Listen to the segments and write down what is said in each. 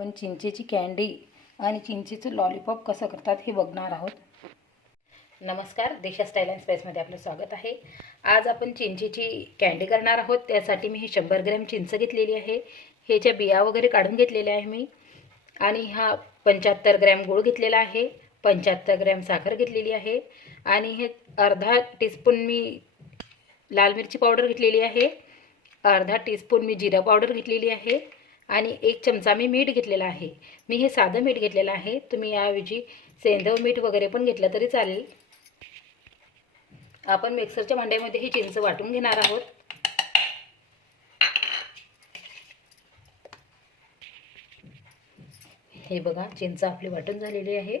आपण चिंचेची कँडी आणि चिंचेचं लॉलीपॉप कसं करतात हे बघणार आहोत। नमस्कार, दिशा स्टाईल अँड स्पाइसमध्ये आपलं स्वागत आहे। आज आपण चिंचेची कँडी करणार आहोत। त्यासाठी मी 100 ग्रॅम चिंच घेतलेली आहे। ह्याच्या बिया वगैरे काढून घेतलेल्या आहे मी। आणि हा 75 ग्रॅम गूळ घेतलेला आहे, 75 ग्रॅम साखर घेतलेली आहे आणि हे अर्धा टीस्पून मी लाल मिरची पावडर घेतलेली आहे, अर्धा टीस्पून मी जिरा पावडर घेतलेली आहे आणि 1 चमचा मी मीठ घेतलेला आहे। मी हे साधं मीठ घेतलेलं आहे, तुम्ही याऐवजी सेंधव मीठ वगैरे पण घेतलं तरी चालेल। आपण मिक्सरच्या भांड्यामध्ये ही चिंच वाटून घेणार आहोत। हे बघा, चिंच आपली वाटून झालेली आहे।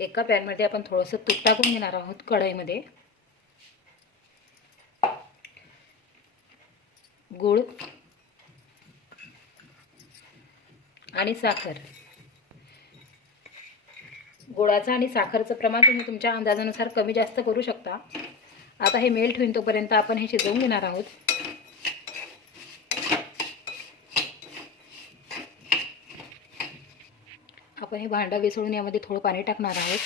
एका पॅनमध्ये आपण थोडंसं तूप टाकून घेणार आहोत कढईमध्ये। गूळ आणि साखर, गुळाचं आणि साखरेचं प्रमाण तुम्ही तुमच्या अंदाजानुसार कमी जास्त करू शकता। आता हे मेल्ट होईल तोपर्यंत आपण हे शिजवून घेणार आहोत। आपण हे भांडं विसळून यामध्ये थोडं पाणी टाकणार आहोत।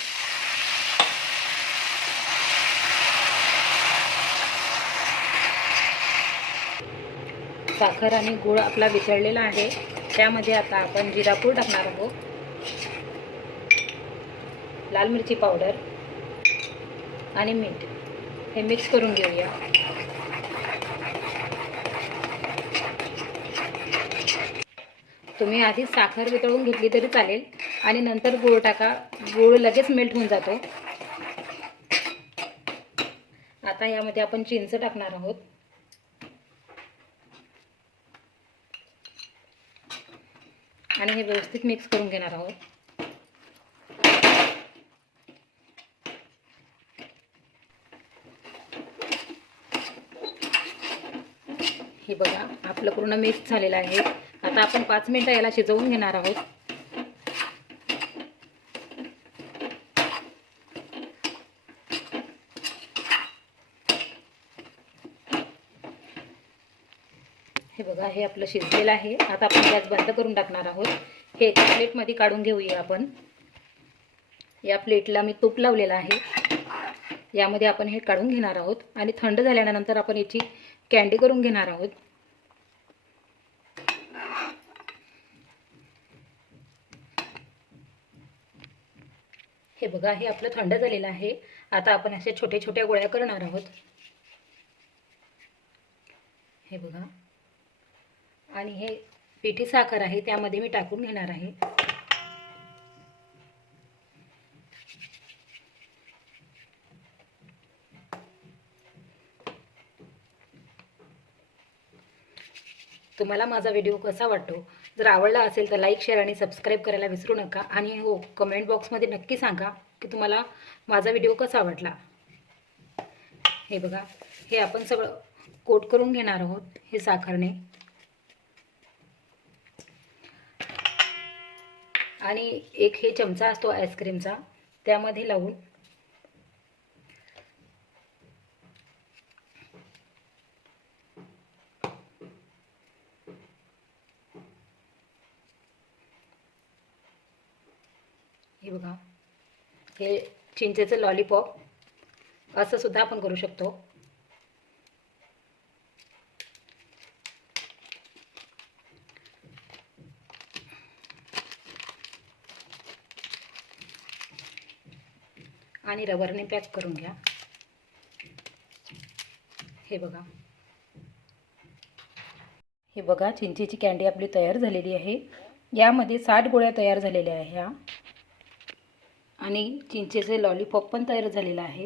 साखर आणि गूळ आपला विसळलेला आहे, त्यामध्ये आता आपण जिरापूड टाकणार आहोत, लाल मिरची पावडर आणि मीठ हे मिक्स करून घेऊया। तुम्ही आधी साखर वितळून घेतली तरी चालेल आणि नंतर गूळ टाका, गूळ लगेच मेल्ट होऊन जातो। आता यामध्ये आपण चिंच टाकणार आहोत आणि हे व्यवस्थित मिक्स करून घेणार आहोत। हे बघा, आपलं पूर्ण मिक्स झालेलं आहे। आता आपण 5 मिनिटं याला शिजवून घेणार आहोत। हे बघा, हे आपलं शिजलेलं आहे। आता आपण गॅस बंद करून टाकणार आहोत। हे एका प्लेटमध्ये काढून घेऊया आपण। या प्लेटला मी तूप लावलेलं आहे, यामध्ये आपण हे काढून घेणार आहोत आणि थंड झाल्यानंतर आपण याची कँडी करून घेणार आहोत। हे बघा, हे आपलं थंड झालेलं आहे। आता आपण असे छोटे छोटे गोळ्या करणार आहोत। हे बघा, आणि हे पिठी साखर आहे, त्यामध्ये मी टाकून घेणार आहे। तुम्हाला माझा व्हिडिओ कसा वाटतो? जर आवडला असेल तर लाईक, शेअर आणि सबस्क्राईब करायला विसरू नका। आणि हो, कमेंट बॉक्समध्ये नक्की सांगा की तुम्हाला माझा व्हिडिओ कसा वाटला। हे बघा, हे आपण सगळं कोट करून घेणार आहोत हे साखरने। आणि एक हे चमचा असतो आईस्क्रीमचा, त्यामध्ये लावून हे बघा, हे चिंचेचं लॉलीपॉप असं सुद्धा आपण करू शकतो। आणि रबरने पॅक करून घ्या। हे बघा, हे बघा, चिंचेची कँडी आपली तयार झालेली आहे। यामध्ये 60 गोळ्या तयार झालेल्या आहेत आणि चिंचेचे लॉलीपॉप पण तयार झालेला आहे।